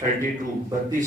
32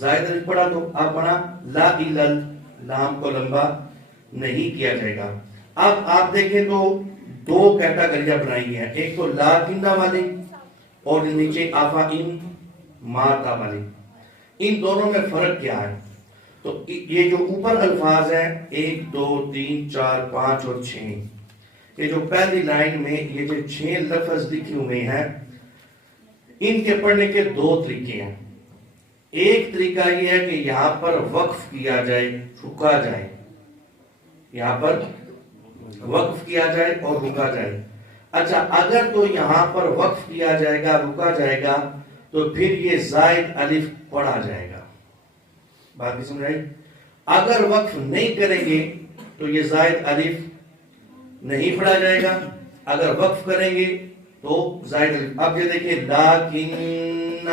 زائد الف پڑھا تو اب بنا لا الل، لام کو لمبا نہیں کیا جائے گا۔ اب آپ دیکھیں تو دو کیٹاگریاں بنائی ہیں، ایک تو لا کنہ والی اور نیچے آفا ان ماتا والی۔ ان دونوں میں فرق کیا ہے؟ تو یہ جو اوپر الفاظ ہیں 1 2 3 4 5 اور 6، یہ جو پہلی لائن میں یہ جو 6 لفظ لکھے ہوئے ہیں، ان کے پڑھنے کے دو طریقے ہیں۔ ایک طریقہ یہ ہے کہ یہاں پر وقف کیا جائے، رکا جائے، یہاں پر وقف کیا جائے اور رکا جائے۔ اچھا اگر تو یہاں پر وقف کیا جائے گا، رکا جائے گا، تو پھر یہ زائد الف پڑھا جائے گا۔ باقی سمجھائی؟ اگر وقف نہیں کریں گے تو یہ زائد الف نہیں پڑھا جائے گا، اگر وقف کریں گے تو زائد الف۔ اب یہ دیکھیں لیکن،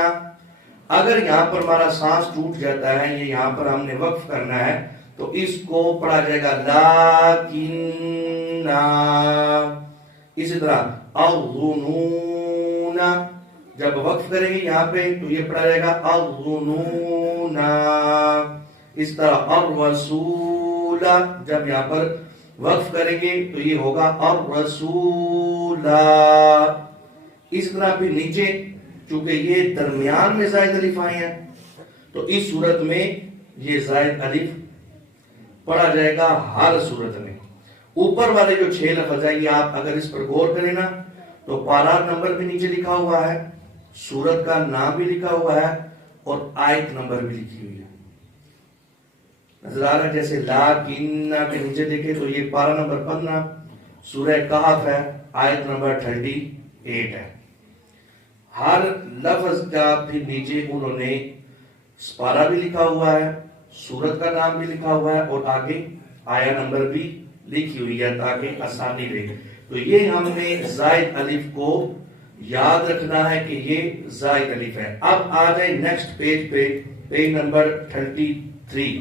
اگر یہاں پر ہمارا سانس ٹوٹ جاتا ہے، یہ یہاں پر ہم نے وقف کرنا ہے، تو اس کو پڑھا جائے گا لیکن۔ اسی طرح الظنون، جب وقف کریں گے یہاں پہ تو یہ پڑھا جائے گا الظنون۔ اس طرح الرسول، جب یہاں پر وقف کریں گے تو یہ ہوگا الرسول۔ اس طرح پھر نیچے چونکہ یہ درمیان میں زائد الف آئے ہیں تو اس صورت میں یہ زائد الف پڑھا جائے گا ہر صورت میں۔ اوپر والے جو 6 لفظ ہیں، یہ آپ اگر اس پر غور کریں نا تو پارا نمبر بھی نیچے لکھا ہوا ہے، سورت کا نام بھی لکھا ہوا ہے اور آیت نمبر بھی لکھی ہوئی ہے۔ نظر آ رہا ہے؟ جیسے لیکن کے نیچے دیکھیں تو یہ پارا نمبر 15 سورہ کہف ہے، آیت نمبر 38 ہے۔ ہر لفظ کا پھر نیچے انہوں نے سپارہ بھی لکھا ہوا ہے، سورت کا نام بھی لکھا ہوا ہے اور آگے آیا نمبر بھی لکھی ہوئی ہے تاکہ آسانی رہے۔ تو یہ ہم نے زائد الف کو یاد رکھنا ہے کہ یہ زائد الف ہے۔ اب آ جائیں نیکسٹ پیج پہ، پیج نمبر 33۔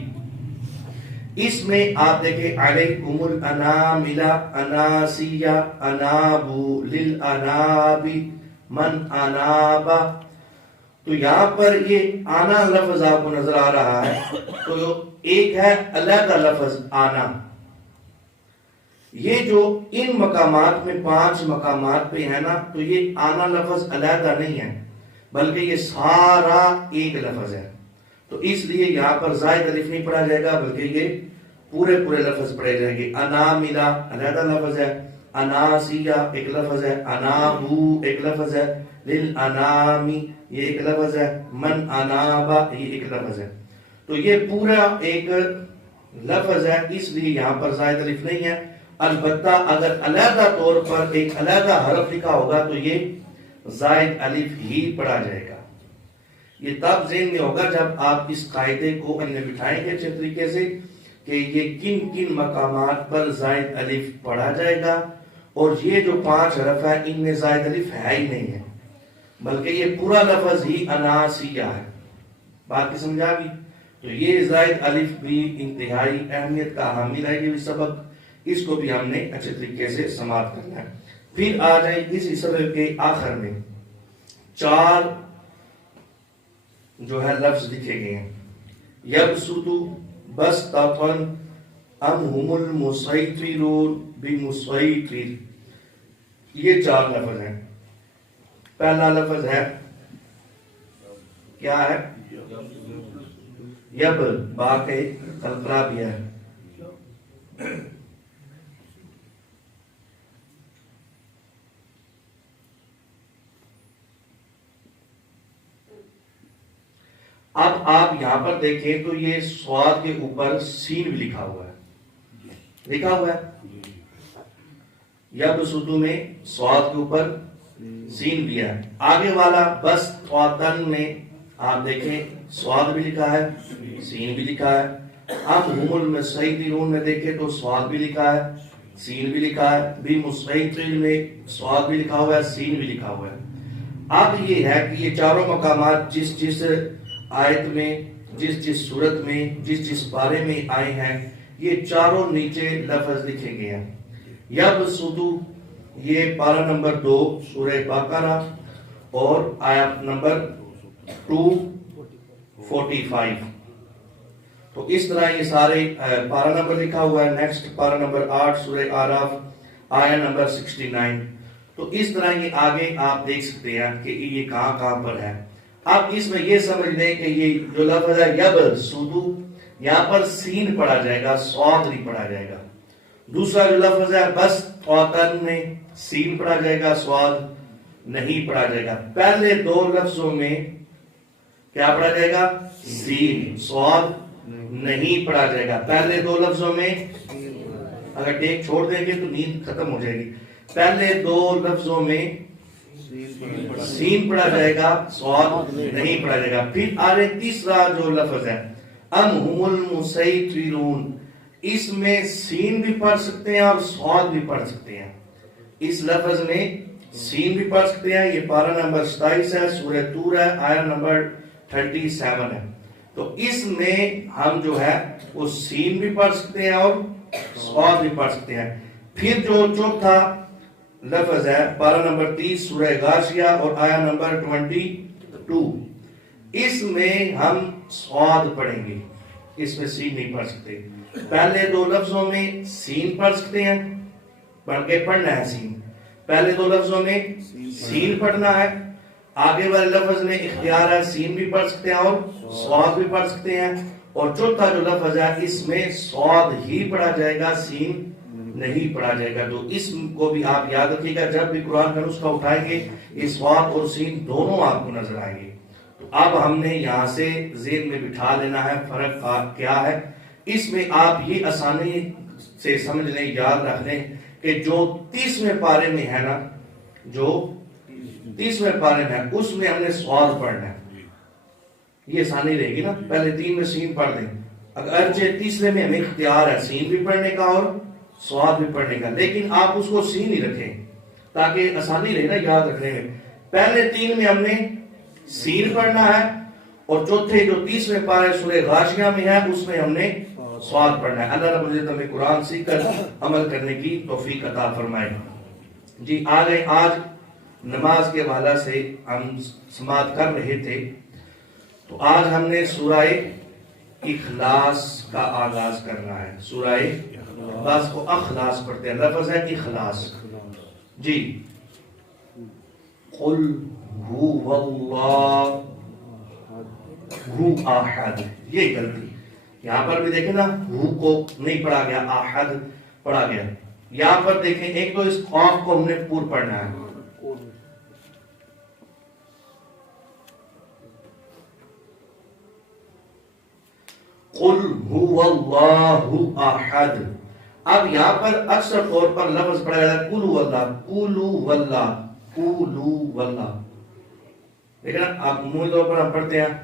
اس میں آپ دیکھیں علیکم الانامل اناسیہ انابو للانابی من انابا، تو یہاں پر یہ آنا لفظ آپ کو نظر آ رہا ہے، تو ایک ہے علیحدہ لفظ آنا۔ یہ جو ان مقامات میں 5 مقامات پہ ہے نا، تو یہ آنا لفظ علیحدہ نہیں ہے بلکہ یہ سارا ایک لفظ ہے، تو اس لیے یہاں پر زائد الف نہیں پڑھا جائے گا بلکہ یہ پورے لفظ پڑھے جائیں گے۔ اناملا علیحدہ لفظ ہے، اناسیہ ایک لفظ ہے، انابو ایک لفظ ہے، للانامی یہ ایک لفظ ہے، من انابا یہ ایک لفظ ہے، تو یہ پورا ایک لفظ ہے، اس لیے یہاں پر زائد الف نہیں ہے۔ البتہ اگر علیحدہ طور پر ایک علیحدہ حرف لکھا ہوگا تو یہ زائد الف ہی پڑھا جائے گا۔ یہ تب ذہن میں ہوگا جب آپ اس قاعدے کو بٹھائیں گے اچھے طریقے سے کہ یہ کن کن مقامات پر زائد الف پڑھا جائے گا، اور یہ جو 5 حرف ہے ان میں زائد الف ہے ہی نہیں ہے بلکہ یہ پورا لفظ ہی اناسیہ ہے۔ باقی سمجھا بھی؟ تو یہ زائد الف بھی انتہائی اہمیت کا حامل ہے، یہ بھی سبق، اس کو بھی ہم نے اچھے طریقے سے سماعت کرنا ہے۔ پھر آ جائیں اس سبق کے آخر میں 4 جو ہے لفظ لکھے گئے ہیں، یبسطو بسطۃ ام هم المسیطرون بمسیطر، یہ 4 لفظ ہیں۔ پہلا لفظ ہے کیا ہے؟ یب، با کے قلقلہ بھی ہے۔ اب آپ یہاں پر دیکھیں تو یہ سواد کے اوپر سین بھی لکھا ہوا ہے، لکھا ہوا ہے یب سدو میں سواد کے اوپر سین بھی ہے۔ آگے والا بس خواتن میں آپ دیکھیں سواد بھی لکھا ہے، سین بھی لکھا ہے۔ اب ہم المسیطرون میں دیکھیں تو سواد بھی لکھا ہے، سین بھی لکھا ہے۔ بھی مسیطر میں سواد بھی لکھا ہوا ہے، سین بھی لکھا ہوا ہے۔ اب یہ ہے کہ یہ 4 مقامات جس آیت میں، جس صورت میں، جس بارے میں آئے ہیں، یہ 4 نیچے لفظ لکھے گئے ہیں۔ یبسطو یہ پارہ نمبر 2 سورہ بقرہ اور آیت نمبر 45. تو اس طرح یہ سارے پارا نمبر لکھا ہوا ہے. نیکسٹ پارا نمبر 8 سورہ آراف آیا نمبر 69. تو اس طرح یہ آگے آپ دیکھ سکتے ہیں کہ یہ کہاں کہاں پر ہے. اب اس میں یہ سمجھ لیں کہ یہ جو لفظ ہے یبر سودو، یہاں پر سین پڑھا جائے گا، سواد نہیں پڑھا جائے گا. دوسرا جو لفظ ہے بس اوتن میں سین پڑھا جائے گا، سواد نہیں پڑھا جائے گا. پہلے دو لفظوں میں کیا پڑھا جائے گا؟ سین، سواد نہیں پڑھا جائے گا. پہلے دو لفظوں میں اگر ٹیک چھوڑ دیں گے تو نیند ختم ہو جائے گی. پہلے دو لفظوں میں سین پڑھا جائے گا، سواد نہیں پڑھا جائے گا. پھر آگے تیسرا جو لفظ ہے ام هم المسیطرون، اس میں سین بھی پڑھ سکتے ہیں اور سواد بھی پڑھ سکتے ہیں. اس لفظ میں سین بھی پڑھ سکتے ہیں. یہ پارہ نمبر 27 ہے، سورہ طور ہے، آیت نمبر 37 ہے. تو اس میں ہم جو ہے وہ سین بھی پڑھ سکتے ہیں اور سواد بھی پڑھ سکتے ہیں. پھر جو چوتھا لفظ ہے پارہ نمبر 30 سورہ غاشیہ اور آیت نمبر 22، اس میں ہم سواد پڑھیں گے، اس میں سین نہیں پڑھ سکتے. پہلے دو لفظوں میں سین پڑھ سکتے ہیں، پڑھ کے پڑھنا ہے سین. پہلے دو لفظوں میں سین پڑھنا ہے، آگے والے لفظ میں اختیار ہے، سین بھی پڑھ سکتے ہیں اور سواد بھی پڑھ سکتے ہیں. اور چوتھا جو لفظ ہے اس میں سواد ہی پڑھا جائے گا، سین نہیں پڑھا جائے گا. تو اس کو بھی آپ یاد رکھیے گا، جب بھی قرآن کا نسخہ اٹھائیں گے یہ سواد اور سین دونوں آپ کو نظر آئیں گے. تو اب ہم نے یہاں سے ذہن میں بٹھا لینا ہے فرق کیا ہے. اس میں آپ یہ آسانی سے سمجھ لیں، یاد رکھ لیں کہ جو 30ویں پارے میں ہے نا، جو 30ویں پارے میں ہے اس میں ہم نے سواد پڑھنا ہے. یہ آسانی رہے گی نا، پہلے 3 میں سین پڑھ دیں. اگرچہ تیسرے میں ہمیں اختیار ہے سین بھی پڑھنے کا اور سواد بھی پڑھنے کا، لیکن آپ اس کو سین ہی رکھیں تاکہ آسانی رہے نا یاد رکھنے میں. پہلے 3 میں ہم نے سین پڑھنا ہے اور چوتھے جو 30ویں پارے سورہ غاشیہ میں ہے اس میں ہم نے سواد پڑھنا ہے. اللہ رب العزت ہمیں قرآن سیکھ کر عمل کرنے کی توفیق عطا فرمائے. جی آگے آج نماز کے حوالے سے ہم سماعت کر رہے تھے، تو آج ہم نے سورہ اخلاص کا آغاز کرنا ہے. سورہ اخلاص کو اخلاص پڑھتے ہیں، لفظ ہے اخلاص. جی قل هو اللہ احد، یہ غلطی یہاں پر بھی دیکھیں نا، ہو کو نہیں پڑھا گیا، احد پڑھا گیا. یہاں پر دیکھیں ایک تو اس قاف کو ہم نے پور پڑھنا ہے. قل هو اللہ احد. اب یہاں پر اکثر طور پر لفظ پڑھا جاتا ہے قل هو اللہ، قل هو اللہ، قل هو اللہ. لیکن آپ عمومی طور پر ہم پڑھتے ہیں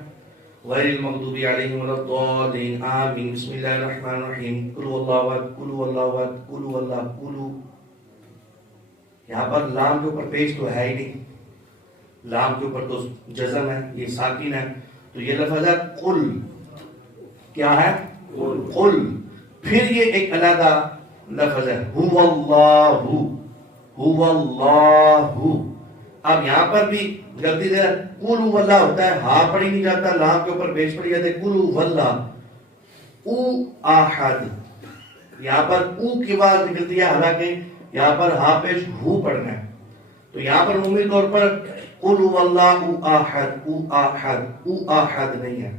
غیر المغضوب علیہم ولا الضالین آمین بسم اللہ الرحمن الرحیم قل هو اللہ احد قل هو اللہ احد قل هو اللہ قل. یہاں پر لام کے اوپر پیش تو ہے ہی نہیں، لام کے اوپر تو جزم ہے، یہ ساکن ہے. تو یہ لفظ ہے قل، کیا ہے؟ قل. پھر یہ ایک علیحدہ لفظ ہے هو اللہ، هو اللہ. اب یہاں پر بھی غلطی سے قل هو اللہ ہوتا ہے، ہاں پڑھی نہیں جاتا، لام کے اوپر پیش پڑھی جاتی ہے قل هو اللہ. او احد، یہاں پر او کی آواز نکلتی ہے، حالانکہ یہاں پر ہاں پیش ہو پڑھنا ہے. تو یہاں پر عمومی طور پر قل هو اللہ احد، او احد، او احد نہیں ہے،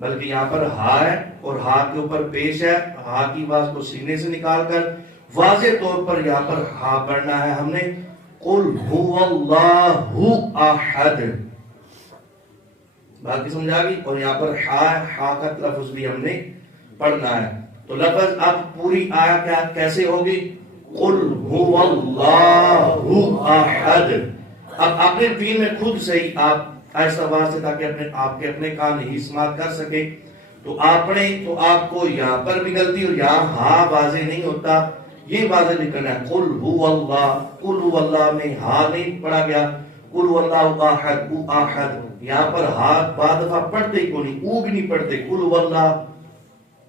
بلکہ یہاں پر ہا ہے اور ہا کے اوپر پیش ہے. ہا کی آواز کو سینے سے نکال کر واضح طور پر یہاں پر ہا پڑھنا ہے ہم نے قل هو اللہ احد. باقی سمجھا گی. اور یہاں پر ہا ہے، ہا کا لفظ بھی ہم نے پڑھنا ہے. تو لفظ اب پوری آیا کیا کیسے ہوگی؟ قل هو اللہ احد. اب اپنے دین میں خود سے ہی آپ ایسا آواز سے تاکہ آپ کے اپنے کان ہی سماعت کر سکے. تو آپ کو یہاں پر بھی غلطی اور یہاں ہاں واضح نہیں ہوتا، یہ واضح لکھنا ہے قل هو اللہ. قل هو اللہ میں ہاں نہیں پڑھا گیا، قل هو اللہ احد او احد. یہاں پر ہاں بعد دفعہ پڑھتے ہی کو نہیں، او بھی نہیں پڑھتے، قل هو اللہ،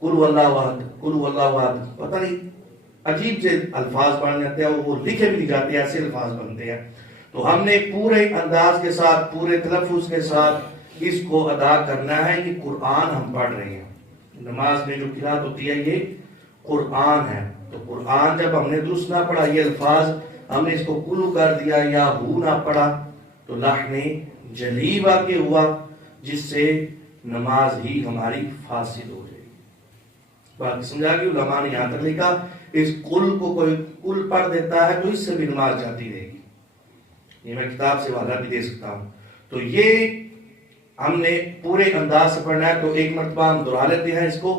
قل هو اللہ احد، قل هو اللہ احد. پتہ نہیں عجیب سے الفاظ پڑھنے آتے ہیں اور وہ لکھے بھی نہیں جاتے، ایسے الفاظ بنتے ہیں. تو ہم نے پورے انداز کے ساتھ، پورے تلفظ کے ساتھ اس کو ادا کرنا ہے. یہ قرآن ہم پڑھ رہے ہیں. نماز میں جو قرات ہوتی ہے یہ قرآن ہے. تو قرآن جب ہم نے درست نہ پڑھا, یہ الفاظ ہم نے اس کو کلو کر دیا یا ہو نہ پڑھا, تو لحن جلی واقع ہوا, جس سے نماز ہی ہماری فاسد ہو جائے گی. بات سمجھا گی؟ علماء نے یہاں تک لکھا اس کل کو کوئی کل پڑھ دیتا ہے تو اس سے بھی نماز جاتی رہے گی. یہ میں کتاب سے وعدہ بھی دے سکتا ہوں. تو یہ ہم نے پورے انداز سے پڑھنا ہے. تو ایک مرتبہ ہم دہرا لیتے ہیں اس کو.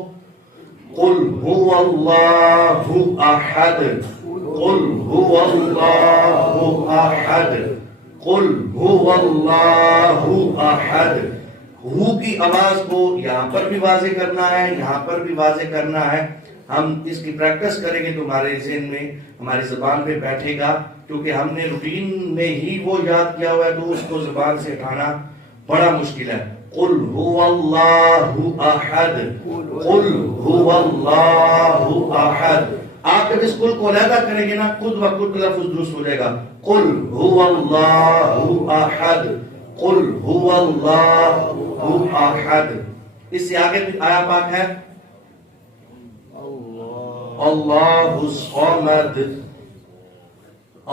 قل هو الله احد, قل هو الله احد, قل هو الله احد. ہو کی آواز کو یہاں پر بھی واضح کرنا ہے, یہاں پر بھی واضح کرنا ہے. ہم اس کی پریکٹس کریں گے تو ہمارے ذہن میں, ہماری زبان پہ بیٹھے گا, کیونکہ ہم نے روٹین میں ہی وہ یاد کیا ہوا ہے تو اس کو زبان سے اٹھانا بڑا مشکل ہے. قل هو الله احد, قل هو الله احد. آپ جب اس قل کو علیحدہ کریں گے نا, خود بخود لفظ درست ہو جائے گا. قل هو الله احد, قل هو الله احد. اس سے آگے آیا پاک ہے اللہ الصمد,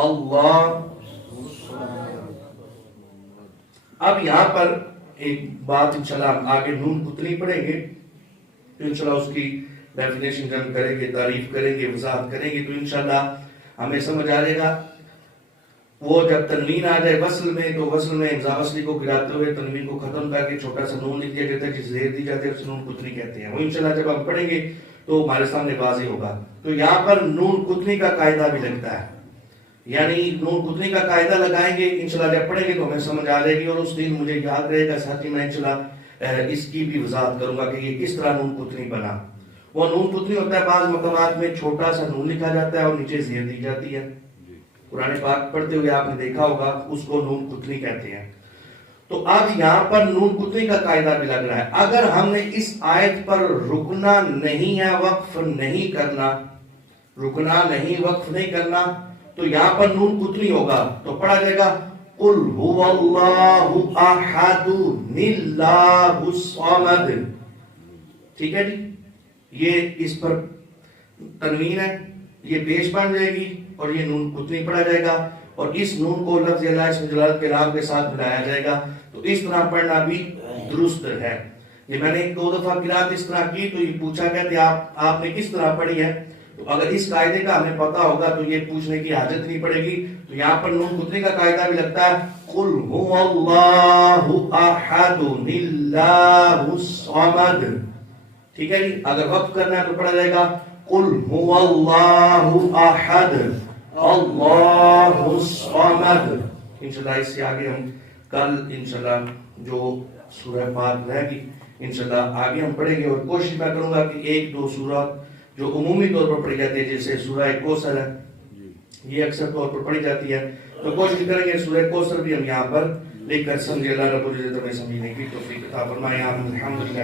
اللہ. اب یہاں پر ایک بات انشاءاللہ آگے نون کتنی پڑھیں گے تو انشاءاللہ اس کی ڈیفینیشن جب کریں گے, تعریف کریں گے, وضاحت کریں گے, تو انشاءاللہ ہمیں سمجھ آ جائے گا. وہ جب تنوین آ جائے وصل میں, تو وصل میں امزا وصلی کو گراتے ہوئے تنوین کو ختم کر کے چھوٹا سا نون لکھ دیا جاتا ہے, جس زیر دی جاتی ہے اسے نون کتنی کہتے ہیں. وہ انشاءاللہ جب ہم پڑھیں گے تو ہمارے سامنے واضح ہوگا. تو یہاں پر نون کتنی کا قاعدہ بھی لگتا ہے, یعنی نون کتنی کا قاعدہ لگائیں گے انشاءاللہ جب پڑھیں گے تو ہمیں سمجھ آ جائے گی, اور اس دن مجھے یاد رہے گا. ساتھ ہی میں انشاءاللہ اس کی بھی وضاحت کروں گا کہ یہ کس طرح نون کتنی بنا. وہ نون کتنی ہوتا ہے, بعض مقامات میں چھوٹا سا نون لکھا جاتا ہے اور نیچے زیر دی جاتی ہے. قرآن پاک پڑھتے ہوئے آپ نے دیکھا ہوگا, اس کو نون کتنی کہتے ہیں. تو اب یہاں پر نون کتنی کا قاعدہ بھی لگ رہا ہے. اگر ہم نے اس آیت پر رکنا نہیں ہے, وقف نہیں کرنا, رکنا نہیں, وقف نہیں کرنا, تو یہاں پر نون کتنی ہوگا تو پڑھا جائے گا قل هو اللہ احد اللہ الصمد. ٹھیک ہے جی, یہ اس پر تنوین ہے, یہ پیش بن جائے گی اور یہ نون کتنی پڑھا جائے گا, اور اس نون کو لفظ اللہ اسم جلالت کے نام کے ساتھ ملایا جائے گا. تو اس طرح پڑھنا بھی درست ہے. یہ میں نے ایک دو دفعہ قرات اس طرح کی تو یہ پوچھا گیا کہ آپ نے کس طرح پڑھی ہے. تو اگر اس قاعدے کا ہمیں پتا ہوگا تو یہ پوچھنے کی حاجت نہیں پڑے گی. تو یہاں پر نون کتنی کا قاعدہ بھی لگتا ہے قل هو اللہ احد اللہ الصمد. ٹھیک ہے جی, اگر وقف کرنا ہے تو پڑھا جائے گا قل هو اللہ احد اللہ الصمد. انشاءاللہ اس سے آگے ہم کل انشاءاللہ جو سورہ پاک رہے گی انشاءاللہ آگے ہم پڑھیں گے, اور کوشش میں کروں گا کہ ایک دو سورہ جو عمومی طور پر پڑھی جاتی ہے, جیسے سورہ کوثر ہے, یہ اکثر طور پر پڑھی جاتی ہے, تو کوشش کریں گے سورہ کوثر بھی ہم یہاں پر لے کر سمجھے. اللہ رب العزت ہمیں سمجھنے کی توفیق عطا فرمائے. الحمدللہ.